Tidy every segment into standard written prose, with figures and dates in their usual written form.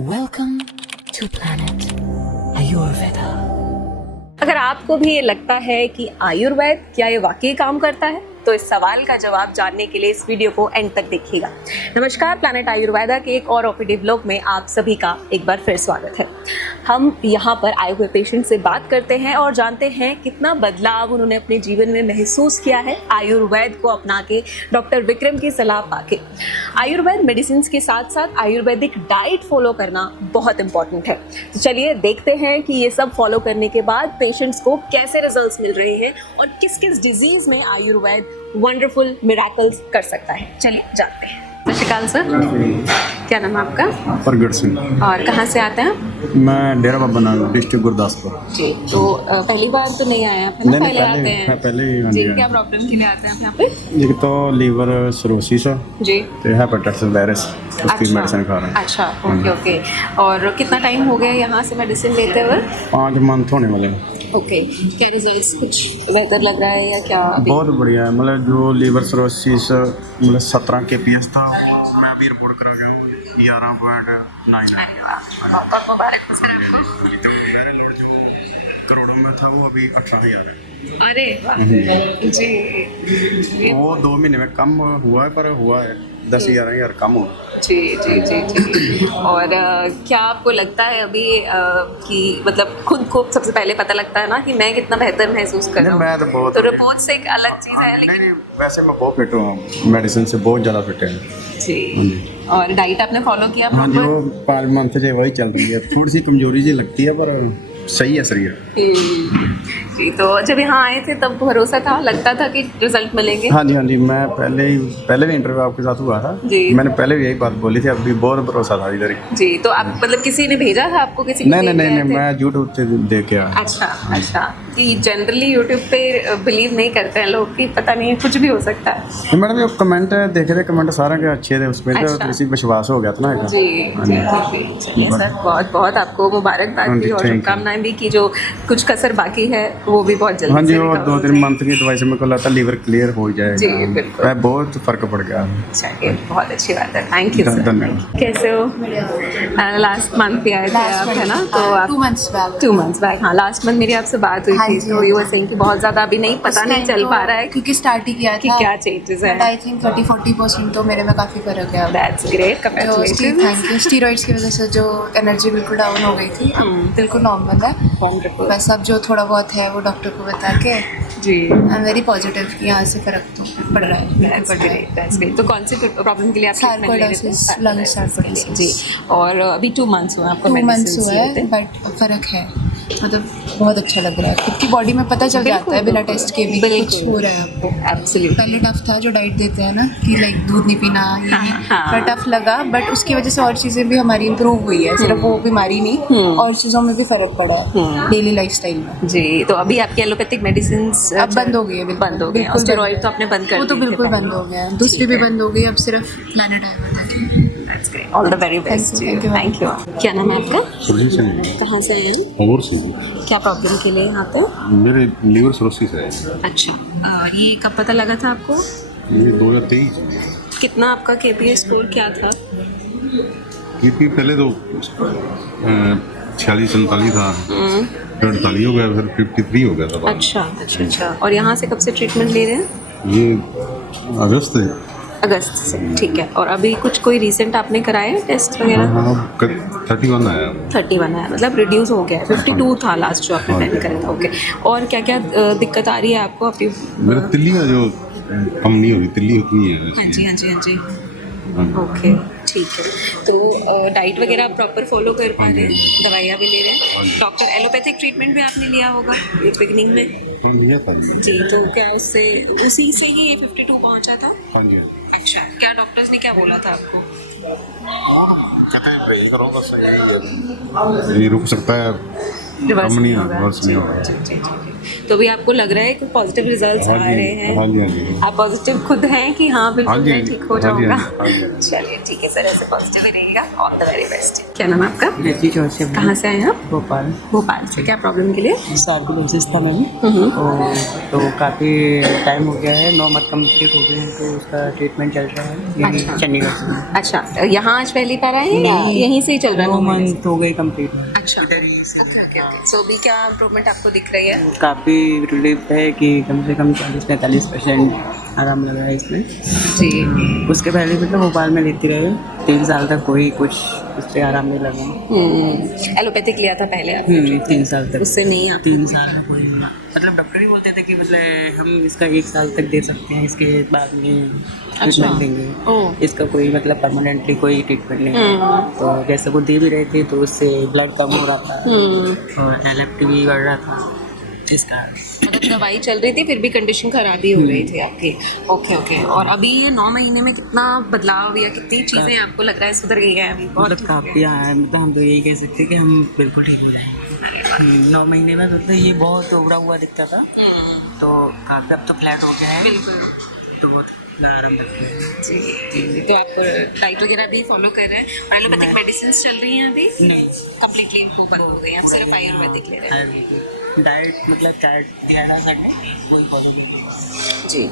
Welcome to planet Ayurveda. अगर आपको भी ये लगता है कि आयुर्वेद क्या ये वाकई काम करता है, तो इस सवाल का जवाब जानने के लिए इस वीडियो को एंड तक देखिएगा। नमस्कार, प्लैनेट आयुर्वेदा के एक और ओपीडी ब्लॉग में आप सभी का एक बार फिर स्वागत है। हम यहाँ पर आए हुए पेशेंट से बात करते हैं और जानते हैं कितना बदलाव उन्होंने अपने जीवन में महसूस किया है आयुर्वेद को अपना के, डॉक्टर विक्रम की सलाह पाके। आयुर्वेद मेडिसिन के साथ साथ आयुर्वेदिक डाइट फॉलो करना बहुत इंपॉर्टेंट है। तो चलिए देखते हैं कि ये सब फॉलो करने के बाद पेशेंट्स को कैसे रिजल्ट्स मिल रहे हैं और किस किस डिजीज में आयुर्वेद वंडरफुल मिरेकल्स कर सकता है। चलिए जानते हैं। सत श्री अकाल सर, क्या नाम है आपका? प्रगट सिंह। और कहाँ से आते हैं? मैं डेरा बाबा नानक, डिस्ट्रिक्ट गुरदासपुर। जी, तो पहली बार तो नहीं आए आप, है ना? पहले आते हैं? पहले ही जी, क्या प्रॉब्लम के लिए आते हैं आप यहाँ पे? एक तो लीवर सिरोसिस है जी, ते हेपेटाइटिस वायरस, उसकी मेडिसिन खा रहे हैं। अच्छा, ओके ओके। और कितना टाइम हो गया यहाँ से मेडिसिन लेते हुए? 5 मंथ होने वाले हैं। ओके, क्या रिजल्ट्स कुछ बेहतर लग रहा है या क्या अभी? बहुत बढ़िया है। मतलब जो लीवर सिरोसिस मतलब 17 kps था, मैं अभी रिपोर्ट करा गया हूँ 11.9। अरे वाह, बहुत मुबारक हो सर आपको। जो पहले लोड जो करोड़ों में था वो अभी 18,000 है। अरे वाह, जी वो 2 महीने में कम हुआ है, पर हुआ है 10,000 कम हुआ। जी जी जी जी। और क्या आपको लगता है अभी कि मतलब खुद को सबसे पहले पता लगता है ना कि मैं कितना बेहतर महसूस कर रहा हूँ? मैं तो बहुत, तो रिपोर्ट से एक अलग चीज़ है, लेकिन नहीं वैसे मैं बहुत फिट हूँ, मेडिसिन से बहुत ज़्यादा फिट है जी। और डाइट आपने फॉलो किया हाँ जी, proper? वो 5 मंथ से वही चल रही है। थोड़ी सी कमजोरी सी लगती है, पर सही है शरीर। जी, तो जब यहाँ आए थे तब भरोसा था, लगता था कि रिजल्ट मिलेंगे? हाँ जी, मैं पहले भी इंटरव्यू आपके साथ हुआ था जी। मैंने पहले भी यही बात बोली थी, अभी बहुत भरोसा था इधर ही। जी, तो आप मतलब किसी ने भेजा था आपको? किसी को नहीं, मैं यूट्यूब से देख के आया। अच्छा। कि जनरली यूट्यूब पे बिलीव नहीं करते हैं लोग कि पता नहीं कुछ भी हो सकता है। मैडम जो कमेंट देखे थे, कमेंट सारे के अच्छे थे, उसमें तो अच्छा। किसी विश्वास हो गया था ना। जी जी। चलिए सर, बहुत बहुत आपको मुबारकबाद भी और शुभकामनाएं भी कि जो कुछ कसर बाकी है वो भी बहुत जल्दी हाँ जी, से वो recover 2-3 हो मंथ की दवाई से मेरे को लगता है लीवर क्लियर हो जाएगा। जी, बिल्कुल। मैं बहुत फर्क पड़ गया। चलिए, बहुत अच्छी बात है। Thank you sir. धन्यवाद। कैसे हो? लास्ट मंथ भी आए थे आप, है ना? तो आप 2 months back। 2 months बैक, हाँ लास्ट मंथ मेरी आपसे बात हुई हाँ थी। जी, तो यू वर सेइंग कि बहुत ज़्यादा अभी नहीं पता नहीं चल पा रहा है क्योंकि स्टार्ट ही किया कि था। क्या चेंजेस है। आई थिंक 30-40% तो मेरे में काफ़ी फर्क है अब। That's great, congratulations. Thank you. Steroids की वजह से जो एनर्जी बिल्कुल डाउन हो गई थी, अब बिल्कुल नॉर्मल है। वंडरफुल। बस अब जो थोड़ा बहुत है वो डॉक्टर को बता के जी, आई एम वेरी पॉजिटिव कि यहाँ से फ़र्क तो पड़ रहा है, बिल्कुल पड़ रहा है। That's great. तो कौन सी प्रॉब्लम के लिए आप ट्रीटमेंट ले रहे थे? Sarcoidosis, lung sarcoidosis. जी, और अभी 2 months हुए आपको 2 months मेडिसिन हुआ है, बट फ़र्क है। मतलब बहुत अच्छा लग रहा है, खुद की बॉडी में पता चल जाता है बिना टेस्ट के भी कुछ हो रहा है आपको। एब्सोल्युटली। पहले टफ था जो डाइट देते हैं ना कि लाइक दूध नहीं पीना, ये नहीं, हाँ। पर टफ लगा। बट उसकी वजह से और चीज़ें भी हमारी इंप्रूव हुई है, सिर्फ वो बीमारी नहीं, और चीज़ों में भी फ़र्क पड़ा है डेली लाइफस्टाइल में। जी, तो अभी आपकी एलोपैथिक मेडिसिन अब बंद हो गई है, बिल्कुल बंद हो गई। बिल्कुल स्टेरॉइड तो आपने बंद कर वो तो दिए थे बिल्कुल पहले। बंद हो गया है, दूसरी भी बंद हो गई, अब सिर्फ प्लैनेट आयुर्वेदा की। That's great. All the very best. Thank you. Thank you. क्या नाम है आपका? सुरजीत सिंह। कहाँ से आए हैं? और सिंह। क्या प्रॉब्लम के लिए यहाँ पे? मेरे लीवर सिरोसिस है। अच्छा, ये कब पता लगा था आपको? ये 2023। कितना आपका KPA स्कोर क्या था? KPA पहले तो 46-47 था, फिर 48 हो गया, फिर 53 हो गया था बाद में। अच्छा। और यहाँ से कब से ट्रीटमेंट ले रहे हैं? ये अगस्त है। अगस्त से, ठीक है। और अभी कुछ कोई रिसेंट आपने कराए टेस्ट वगैरह? हाँ, 31 आया। 31 है, मतलब रिड्यूस हो गया है। 52 था लास्ट जो आपने पहले करा था। ओके। और क्या क्या दिक्कत आ रही है आपको अभी? मेरा तिल्ली का जो कम नहीं हो रही, तिल्ली उतनी है। हाँ जी। ओके, ठीक है। तो डाइट वगैरह आप प्रॉपर फॉलो कर पा रहे हैं, दवाइयाँ भी ले रहे हैं? डॉक्टर एलोपैथिक ट्रीटमेंट भी आपने लिया होगा ये बिगनिंग में? तो लिया था। जी, तो क्या उससे उसी से ही ये 52 पहुँचा था? हाँ जी। अच्छा, क्या डॉक्टर्स ने क्या बोला था आपको? ये रुक सकता है, रिवर्स कम नहीं होगा। रिवर्स नहीं होगा। जी। तो भी आपको लग रहा है कि पॉजिटिव रिजल्ट्स आ हाँ रहे जी, हैं? हाँ जी। आप पॉजिटिव खुद हैं कि हाँ बिल्कुल हाँ जी, मैं ठीक हो हाँ जी, जाऊंगा? हाँ जी। चलिए ठीक है सर, ऐसे पॉजिटिव ही रहिएगा। All the very best. क्या नाम है आपका? रेती जोसेफ। कहाँ से आए हैं आप? भोपाल। भोपाल से। क्या प्रॉब्लम के लिए? सार्कोइडोसिस था मैम। तो काफ़ी टाइम हो गया है, 9 मंथ कम्प्लीट हो गए हैं, तो उसका ट्रीटमेंट चल रहा है यही अच्छा। चंडीगढ़ से। अच्छा, यहाँ आज पहली बार आए हैं है या यहीं से ही चल रहा है 2 9 महीने से? मंथ हो गए कंप्लीट। अच्छा ओके ओके। सो अभी क्या इम्प्रूवमेंट आपको दिख रही है? काफ़ी रिलीफ है कि कम से कम 40-45% आराम लग रहा है इसमें। जी। उसके पहले भी तो भोपाल में लेती रहे, 3 साल तक कोई कुछ उससे आराम नहीं लगा। एलोपैथिक लिया था पहले आपने? 3 साल तक। उससे नहीं आप? 3 साल में कोई मतलब डॉक्टर ही बोलते थे कि मतलब हम इसका 1 साल तक दे सकते हैं, इसके बाद में ट्रीटमेंट देंगे। ओह। इसका कोई मतलब परमानेंटली कोई ट्रीटमेंट नहीं है। तो जैसे वो दे भी रहे थे तो उससे ब्लड कम हो रहा था और LFT भी बढ़ रहा था इसका। मतलब दवाई चल रही थी फिर भी कंडीशन खराब ही हो रही थी आपकी। Okay okay. और अभी ये 9 महीने में कितना बदलाव या कितनी चीज़ें आपको लग रहा है सुधर गई है अभी? बहुत मतलब काफ़ी आया है, मतलब हम तो यही कह सकते हैं कि हम बिल्कुल ठीक हो जाए। 9 महीने में मतलब ये बहुत उभरा हुआ दिखता था, तो काफ़ी अब तो फ्लैट हो गया है। बिल्कुल। तो बहुत आराम लगता है। जी जी जी। तो आप डाइट वगैरह भी फॉलो कर रहे हैं और एलोपैथिक मेडिसिन चल रही हैं अभी? नहीं, कम्प्लीटली वो बंद हो गई, आप सिर्फ आयुर्वेदिक ले रहे हैं? डाइट मतलब चार्ट दिया था सर ने, कोई फॉलो नहीं किया। जी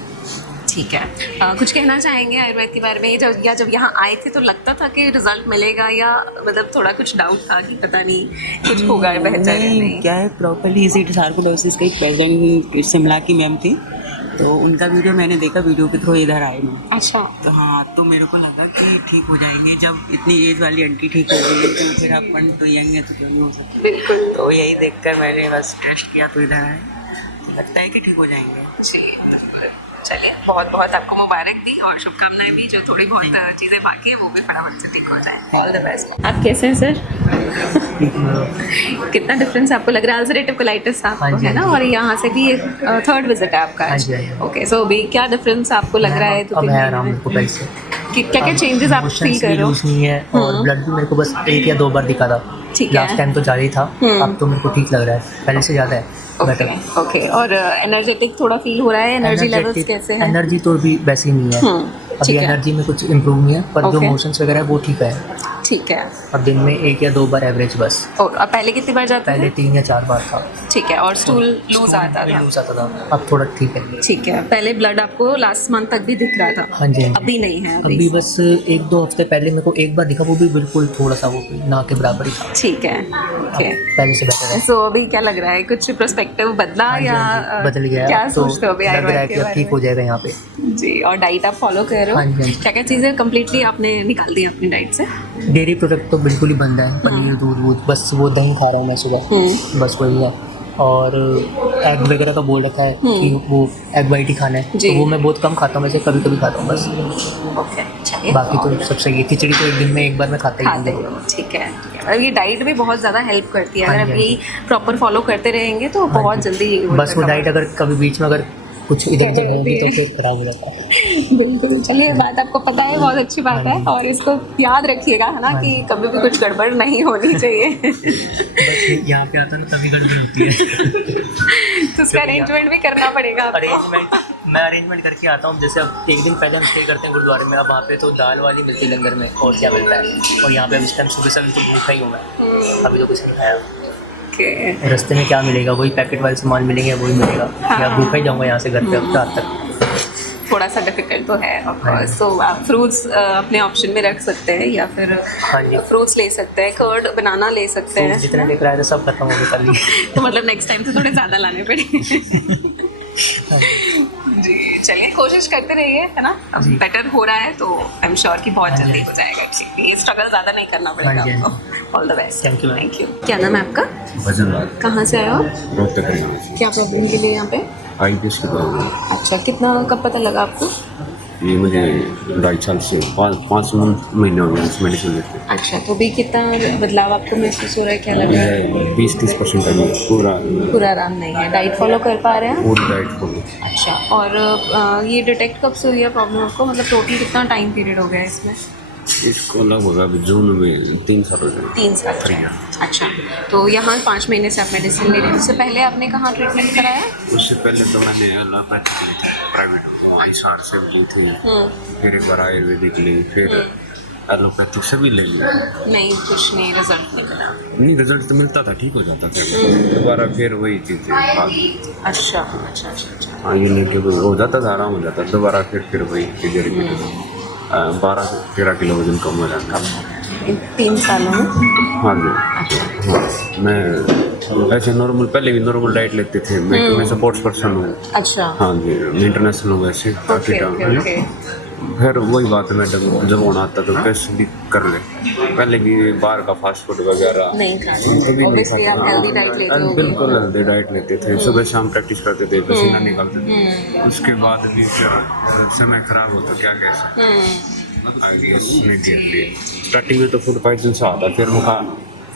ठीक है। कुछ कहना चाहेंगे आयुर्वेद के बारे में? जब यहाँ आए थे तो लगता था कि रिजल्ट मिलेगा या मतलब थोड़ा कुछ डाउट था कि पता नहीं कुछ होगा बेहतर या नहीं? क्या है, प्रॉपर्ली इसी सार्कोइडोसिस का एक प्रेजेंट शिमला की मैम थी, तो उनका वीडियो मैंने देखा, वीडियो के थ्रू इधर आए मैं। अच्छा। तो हाँ, तो मेरे को लगा कि ठीक हो जाएंगे, जब इतनी एज वाली आंटी ठीक हो गई तो फिर अपन तो यंग तो क्यों नहीं हो सकते। बिल्कुल। तो यही देखकर मैंने बस टेस्ट किया तो इधर आए, तो लगता है कि ठीक हो जाएंगे। चलिए बहुत बहुत आपको मुबारक दी और शुभकामनाएं भी, जो थोड़ी बहुत चीज़ें बाकी है वो भी फटाफट से ठीक हो जाए। All the best. आप कैसे हैं सर? कितना डिफरेंस आपको लग रहा है? अल्सरेटिव कोलाइटिस आपको है ना, और यहाँ से भी 3rd विजिट है आपका आज? ओके। सो अभी क्या डिफरेंस आपको लग रहा है? तो अब है आराम मेरे को पहले से। क्या क्या चेंजेस आप फील कर रहे हो? लूज नहीं है और ब्लड भी मेरे को बस 1 या 2 बार दिखा था। ठीक है। लास्ट टाइम तो ज़्यादा ही था, अब तो मेरे को ठीक लग रहा है, पहले से ज़्यादा है बेटर। ओके। और एनर्जेटिक थोड़ा फील हो रहा है? एनर्जी लेवल्स कैसे हैं? एनर्जी तो भी वैसे ही नहीं है, अभी ठीक है। एनर्जी में कुछ इम्प्रूव नहीं है, पर जो Okay. मोशंस वगैरह है वो ठीक है। ठीक है। अब दिन में 1 या 2 बार एवरेज बस। और अब पहले कितनी बार जाते पहले थे? 3 या 4 बार था। ठीक है। और स्टूल लूज आता था? लूज आता था, अब थोड़ा ठीक है। ठीक है। पहले ब्लड आपको लास्ट मंथ तक भी दिख रहा था? हाँ जी, हाँ जी। अभी नहीं है? अभी बस 1-2 हफ्ते पहले मेरे को 1 बार दिखा, वो भी बिल्कुल थोड़ा सा वो ना के बराबर ही था। ठीक है। ओके। पहले से बेटर है। सो अभी क्या लग रहा है, कुछ पर्सपेक्टिव बदला हाँ जी, या हाँ जी, बदल गया है। क्या अब तो सोचते हो अभी लग रहा है आयुर्वेद कि के अब बारे ठीक हो में? जाएगा यहाँ पे। जी। और डाइट आप फॉलो कर रहे हो? हाँ जी, हाँ जी। क्या क्या चीज़ें कम्प्लीटली आपने निकाल दी अपनी डाइट से? डेयरी प्रोडक्ट तो बिल्कुल ही बंद है, पनीर दूध वूध, बस वो दही खा रहा हूँ मैं सुबह, बस वही है। और एग वगैरह का बोल रखा है कि वो एग वाइट ही खाना है, जी। तो वो मैं बहुत कम खाता हूँ, वैसे कभी कभी खाता हूँ बस। ओके। चलिए। बाकी तो सब सही है। खिचड़ी तो 1 दिन में 1 बार मैं खाता ही खाते हूँ। हो। ठीक है। और ये डाइट भी बहुत ज़्यादा हेल्प करती है, अगर हाँ आप जी, यही प्रॉपर फॉलो करते रहेंगे तो बहुत जल्दी बस वो डाइट अगर कभी बीच में अगर कुछ इधर उधर होगी तो फिर खराब हो जाता है। बिल्कुल। चलिए, बात आपको पता है, बहुत अच्छी बात है, और इसको याद रखिएगा है ना कि कभी भी कुछ गड़बड़ नहीं होनी चाहिए। बस यहाँ पे आता ना तभी गड़बड़ होती है। तो उसका अरेंजमेंट भी करना पड़ेगा आपको। अरेंजमेंट मैं अरेंजमेंट करके आता हूँ, जैसे अब 1 दिन पहले हम स्टे करते हैं गुरुद्वारे में, अब वहाँ पे तो दाल वाली मिलती है लंगर में, और क्या मिलता है, और यहाँ पे अब इस टाइम सुबह से तो भूखा ही हूँ मैं, अभी तो कुछ नहीं खाया। रास्ते में क्या मिलेगा, वही पैकेट वाले सामान मिलेंगे, वही मिलेगा, या भूखा ही जाऊँगा यहाँ से घर पे अब रात तक। थोड़ा सा डिफिकल्ट तो है ऑफ कोर्स। सो आप फ्रूट्स अपने ऑप्शन में रख सकते हैं, या फिर हाँ जी, फ्रूट्स ले सकते हैं, कर्ड बनाना ले सकते हैं, जितने लेकर आए थे सब खत्म हो गए कल ही। तो मतलब नेक्स्ट टाइम तो थोड़े ज़्यादा लाने पड़ेंगे। जी। चलिए, कोशिश करते रहिए है ना, अब बेटर हो रहा है तो आई एम श्योर कि बहुत जल्दी हो जाएगा ठीक। ये स्ट्रगल ज़्यादा नहीं करना पड़ेगा आपको। All the best. Thank you. Thank you. क्या नाम है आपका? वजनदार कहाँ से आए हो? रोहतक क्या प्रॉब्लम के लिए यहाँ पे? IBS की प्रॉब्लम। अच्छा, कितना कब पता लगा आपको? ये मुझे 2.5 साल से 5 महीने हो गए इस मेडिसिन लेते। अच्छा, तो भी कितना बदलाव आपको महसूस हो रहा है, क्या लग रहा है? 20-30% अभी पूरा आराम नहीं है। डाइट फॉलो कर पा रहे हैं? पूरी डाइट फॉलो। अच्छा। और ये डिटेक्ट कब से हुई है प्रॉब्लम आपको, मतलब टोटल कितना टाइम पीरियड हो गया है इसमें? इसको लगभग अभी जून में 3 साल हो गए। 3 साल। अच्छा, तो यहाँ 5 महीने से आप मेडिसिन ले रहे हैं। उससे पहले आपने कहाँ ट्रीटमेंट कराया? उससे पहले तो मैंने प्राइवेट ISR से ली थी, फिर एक बार आयुर्वेदिक ली, फिर एलोपैथिक से भी ले लिया। नहीं, कुछ नहीं, रिजल्ट नहीं मिला। नहीं, रिजल्ट तो मिलता था, ठीक हो जाता था, दोबारा फिर वही चीज़। अच्छा अच्छा अच्छा। हाँ, यूनिटी हो जाता था, आराम हो जाता, दोबारा फिर वही चीज़ें 12-13 किलो वजन कम हो जाता। इन 3 सालों में? हाँ जी। हाँ, मैं ऐसे नॉर्मल पहले भी नॉर्मल डाइट लेते थे। मैं स्पोर्ट्स पर्सन हूँ। अच्छा। हाँ जी, मैं इंटरनेशनल हूँ वैसे काफ़ी ओके टाइम ओके है। ओके। फिर वही बात है, मैडम जब होना आता तो कैसे भी कर ले। पहले भी बाहर का फास्ट फूड वगैरह नहीं खाते। कभी नहीं Obviously आप healthy diet लेते खाता। होगे। बिल्कुल हेल्दी डाइट लेते थे। सुबह शाम प्रैक्टिस करते थे, पसीना निकालते थे। उसके बाद भी फिर समय खराब हो तो क्या कैसे स्टार्टिंग में तो फूड पॉइजन सा आता, फिर मुखा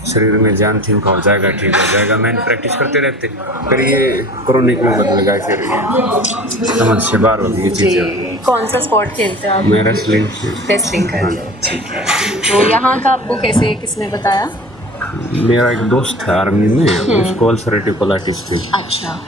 शरीर में जान थी, मुखा हो जाएगा, ठीक हो जाएगा। मैंने प्रैक्टिस करते रहते, फिर ये क्रोनिक में बदल गया। फिर समझ से बाहर होती है चीज़ें। जी। कौन सा स्पोर्ट खेलते हैं आप? मैं रेसलिंग रेसलिंग करते हैं, ठीक है। तो यहाँ का आपको कैसे किसने बताया? मेरा एक दोस्त है आर्मी में, उसको अल्सरेटिव कोलाइटिस थी। अच्छा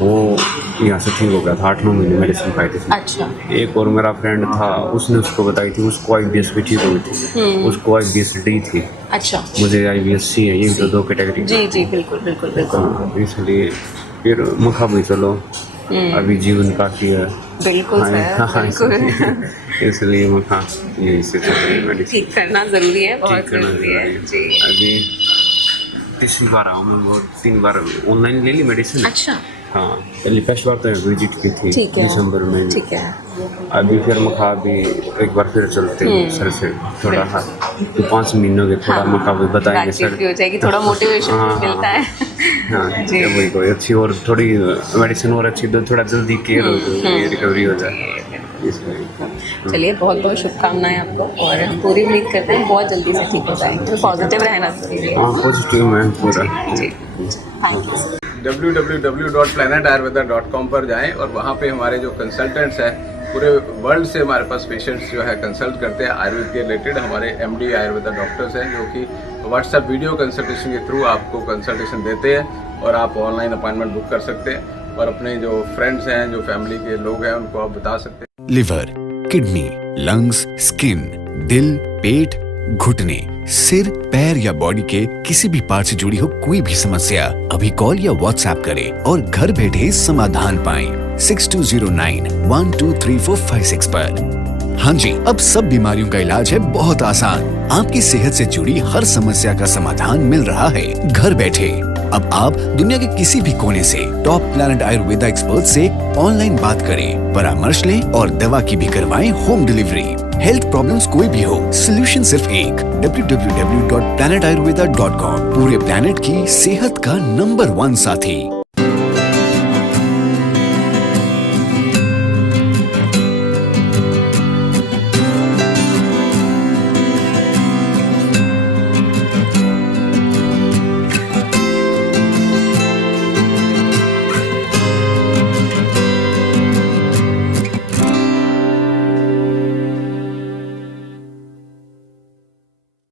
वो यहाँ से ठीक हो गया था, 8-9 महीने मेडिसिन खाई थी। अच्छा। एक और मेरा फ्रेंड था, उसने उसको बताई थी, उसको IBS भी ठीक हुई थी। उसको IBS D थी, अच्छा। मुझे IBS C है। ये दो कैटेगरी। जी जी बिल्कुल बिल्कुल बिल्कुल। हाँ, इसलिए फिर मुखा भी चलो, अभी जीवन काफी है। बिल्कुल हाँ, सर हाँ, बिल्कुल। इसलिए मुखा यही से चल रही है मेडिसिन। ठीक करना ज़रूरी है, बहुत ठीक करना ज़रूरी है जी। अभी तीसरी बार आऊँ मैं, वो 3 बार ऑनलाइन ले ली मेडिसिन। अच्छा हाँ, पहली फर्स्ट बार तो विजिट की थी ठीक है दिसंबर में। ठीक है। अभी फिर मुखा भी एक बार फिर चलते हैं सर से थोड़ा। हाँ, तो 5 महीनों के थोड़ा मुखा भी बताएंगे बातचीत सर। भी हो जाएगी, थोड़ा मोटिवेशन हाँ, मिलता है। हाँ जी। वही कोई अच्छी और थोड़ी मेडिसिन और अच्छी तो थोड़ा जल्दी केयर हो जाए, रिकवरी हो जाए इसलिए। चलिए बहुत बहुत शुभकामनाएं आपको, और हम पूरी उम्मीद करते हैं बहुत जल्दी से ठीक हो जाएंगे। तो पॉजिटिव रहना जरूरी है। हाँ, पॉजिटिव मैं पूरा। जी थैंक यू। www.planetayurveda.com पर जाएं और वहाँ पे हमारे जो कंसल्टेंट्स हैं पूरे वर्ल्ड से हमारे पास पेशेंट्स जो है कंसल्ट करते हैं आयुर्वेद के रिलेटेड। हमारे MD आयुर्वेदा डॉक्टर्स हैं जो कि व्हाट्सएप वीडियो कंसल्टेशन के थ्रू आपको कंसल्टेशन देते हैं और आप ऑनलाइन अपॉइंटमेंट बुक कर सकते हैं और अपने जो फ्रेंड्स हैं, जो फैमिली के लोग हैं, उनको आप बता सकते हैं। लिवर, किडनी, लंग्स, स्किन, दिल, पेट, घुटने, सिर, पैर या बॉडी के किसी भी पार्ट से जुड़ी हो कोई भी समस्या, अभी कॉल या व्हाट्सएप करें और घर बैठे समाधान पाएं 6209123456 पर। हाँ जी, अब सब बीमारियों का इलाज है बहुत आसान। आपकी सेहत से जुड़ी हर समस्या का समाधान मिल रहा है घर बैठे। अब आप दुनिया के किसी भी कोने से टॉप प्लैनेट आयुर्वेदा एक्सपर्ट से ऑनलाइन बात करें, परामर्श लें और दवा की भी करवाएं होम डिलीवरी। हेल्थ प्रॉब्लम्स कोई भी हो, सोल्यूशन सिर्फ एक, www.planetayurveda.com। पूरे प्लैनेट की सेहत का नंबर 1 साथी।